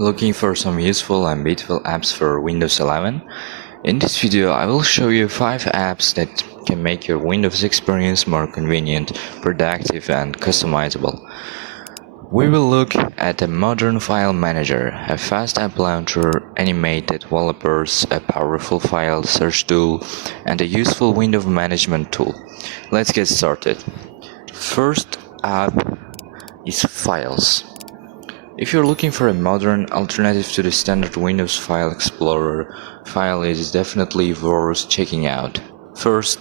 Looking for some useful and beautiful apps for Windows 11? In this video, I will show you 5 apps that can make your Windows experience more convenient, productive, and customizable. We will look at a modern file manager, a fast app launcher, animated wallpapers, a powerful file search tool, and a useful window management tool. Let's get started. First app is Files. If you're looking for a modern alternative to the standard Windows File Explorer, File is definitely worth checking out. First,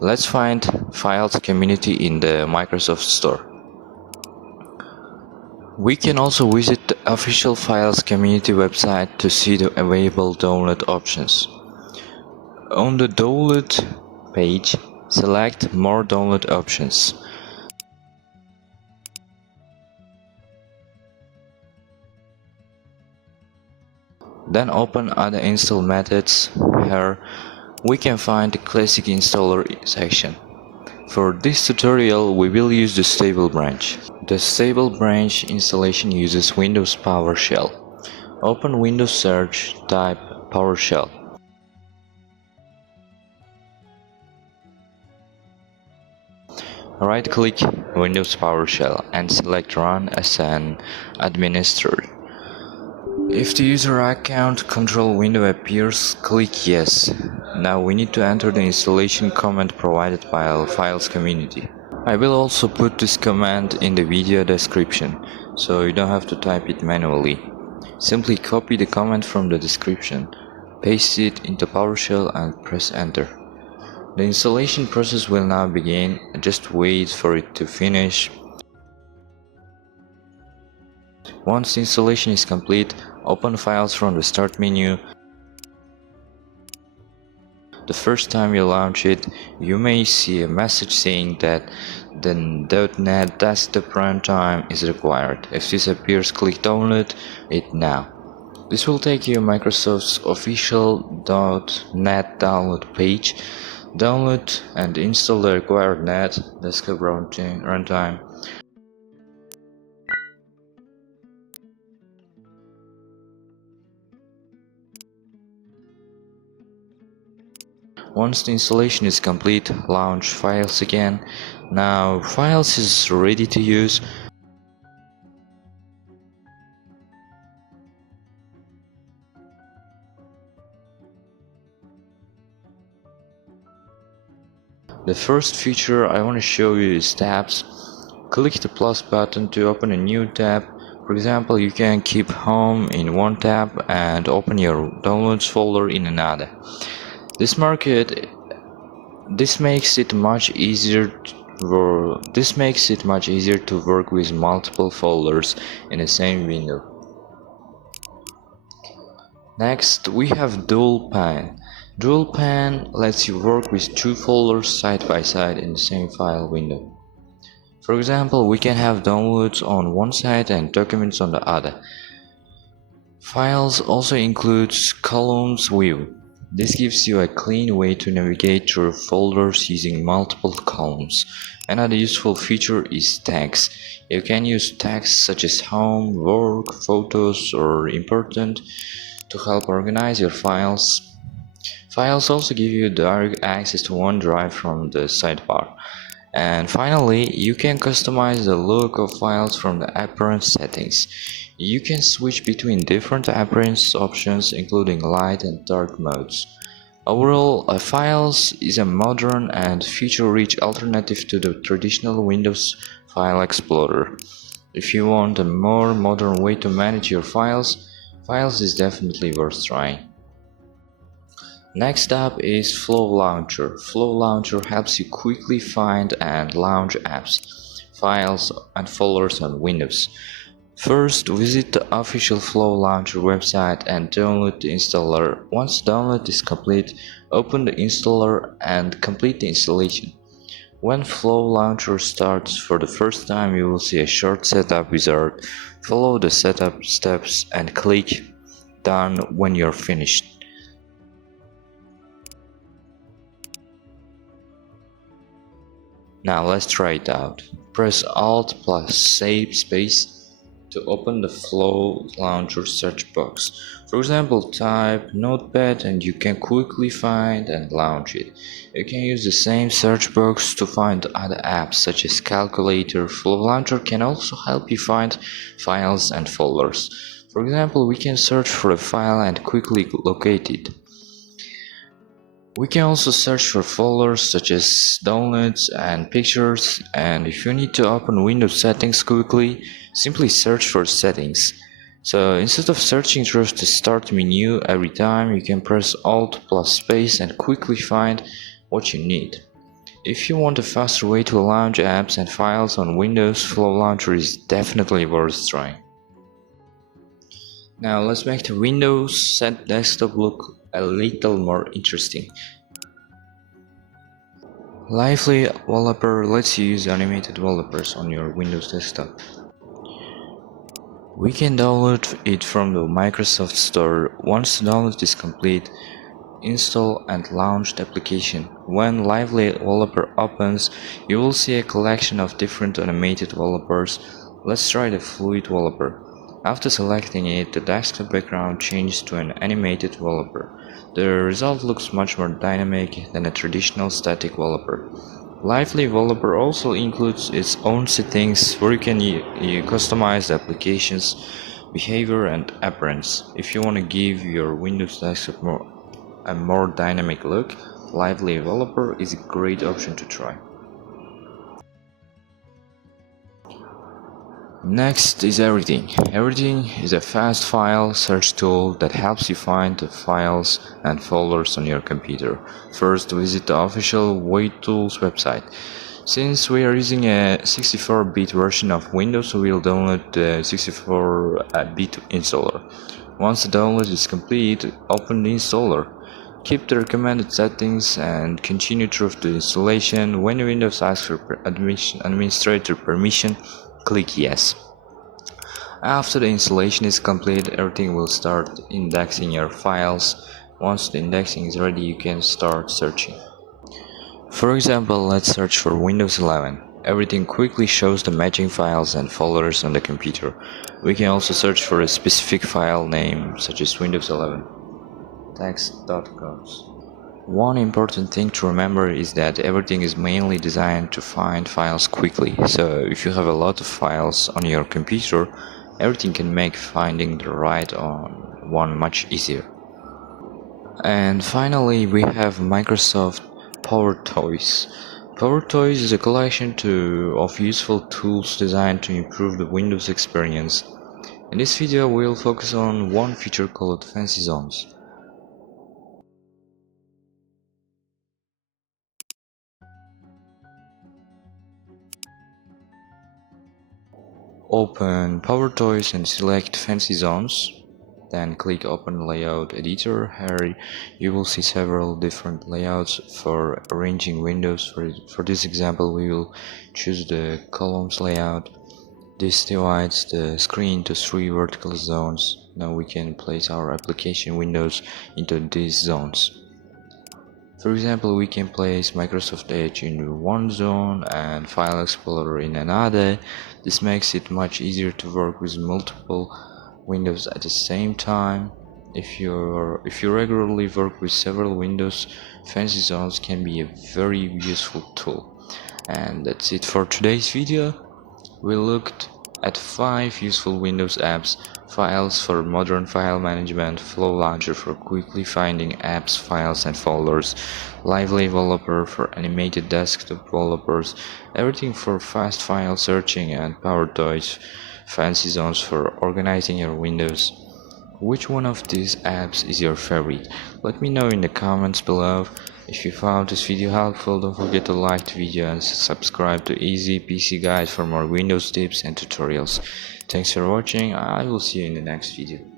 let's find Files community in the Microsoft Store. We can also visit the official Files community website to see the available download options. On the download page, select More download options. Then open Other install methods. Here we can find the classic installer section. For this tutorial we will use the stable branch. The stable branch installation uses Windows PowerShell. Open Windows search, type PowerShell. Right-click Windows PowerShell and select Run as an administrator. If the user account control window appears, click Yes. Now we need to enter the installation command provided by our Files community. I will also put this command in the video description, so you don't have to type it manually. Simply copy the command from the description, paste it into PowerShell and press enter. The installation process will now begin, just wait for it to finish. Once the installation is complete, open Files from the Start menu. The first time you launch it, you may see a message saying that the .NET Desktop runtime is required. If this appears, click Download it now. This will take you to Microsoft's official .NET download page. Download and install the required .NET Desktop runtime. Once the installation is complete, launch Files again. Now Files is ready to use. The first feature I want to show you is tabs. Click the plus button to open a new tab. For example, you can keep Home in one tab and open your Downloads folder in another. This makes it much easier to work with multiple folders in the same window. Next, we have Dual Pane. Dual Pane lets you work with two folders side by side in the same file window. For example, we can have downloads on one side and documents on the other. Files also includes columns view. This gives you a clean way to navigate through folders using multiple columns. Another useful feature is tags. You can use tags such as home, work, photos, or important to help organize your files. Files also give you direct access to OneDrive from the sidebar. And finally, you can customize the look of files from the appearance settings. You can switch between different appearance options, including light and dark modes. Overall, Files is a modern and feature-rich alternative to the traditional Windows File Explorer. If you want a more modern way to manage your files, Files is definitely worth trying. Next up is Flow Launcher. Flow Launcher helps you quickly find and launch apps, files, and folders on Windows. First, visit the official Flow Launcher website and download the installer. Once the download is complete, open the installer and complete the installation. When Flow Launcher starts for the first time, you will see a short setup wizard. Follow the setup steps and click Done when you're finished. Now let's try it out. Press Alt plus Save space to open the Flow Launcher search box. For example, type Notepad and you can quickly find and launch it. You can use the same search box to find other apps such as Calculator. Flow Launcher can also help you find files and folders. For example, we can search for a file and quickly locate it. We can also search for folders such as downloads and pictures, and if you need to open Windows settings quickly, simply search for settings. So instead of searching through the start menu every time, you can press Alt plus space and quickly find what you need. If you want a faster way to launch apps and files on Windows, Flow Launcher is definitely worth trying. Now let's make the Windows set desktop look a little more interesting. Lively Wallpaper lets you use animated wallpapers on your Windows desktop. We can download it from the Microsoft Store. Once the download is complete, install and launch the application. When Lively Wallpaper opens, you will see a collection of different animated wallpapers. Let's try the Fluid Wallpaper. After selecting it, the desktop background changes to an animated wallpaper. The result looks much more dynamic than a traditional static wallpaper. Lively Wallpaper also includes its own settings where you can customize the application's behavior and appearance. If you want to give your Windows desktop a more dynamic look, Lively Wallpaper is a great option to try. Next is Everything. Everything is a fast file search tool that helps you find the files and folders on your computer. First, visit the official WaitTools website. Since we are using a 64-bit version of Windows, we will download the 64-bit installer. Once the download is complete, open the installer. Keep the recommended settings and continue through the installation. When Windows asks for administrator permission, click Yes. After the installation is complete, everything will start indexing your files. Once the indexing is ready, you can start searching. For example, let's search for Windows 11. Everything quickly shows the matching files and folders on the computer. We can also search for a specific file name, such as Windows 11 text.coms. One important thing to remember is that everything is mainly designed to find files quickly, so if you have a lot of files on your computer, everything can make finding the right one much easier. And finally, we have Microsoft PowerToys. PowerToys is a collection of useful tools designed to improve the Windows experience. In this video, we'll focus on one feature called FancyZones. Open PowerToys and select FancyZones. Then click Open Layout Editor. Here you will see several different layouts for arranging windows. For this example, we will choose the columns layout. This divides the screen to 3 vertical zones. Now we can place our application windows into these zones. For example, we can place Microsoft Edge in one zone and File Explorer in another. This makes it much easier to work with multiple windows at the same time. If you regularly work with several windows, FancyZones can be a very useful tool. And that's it for today's video. We looked at 5 useful Windows apps: Files for modern file management, Flow Launcher for quickly finding apps, files and folders, Lively Wallpaper for animated desktop wallpapers, Everything for fast file searching, and PowerToys, FancyZones for organizing your windows. Which one of these apps is your favorite? Let me know in the comments below. If you found this video helpful, don't forget to like the video and subscribe to Easy PC Guide for more Windows tips and tutorials. Thanks for watching. I will see you in the next video.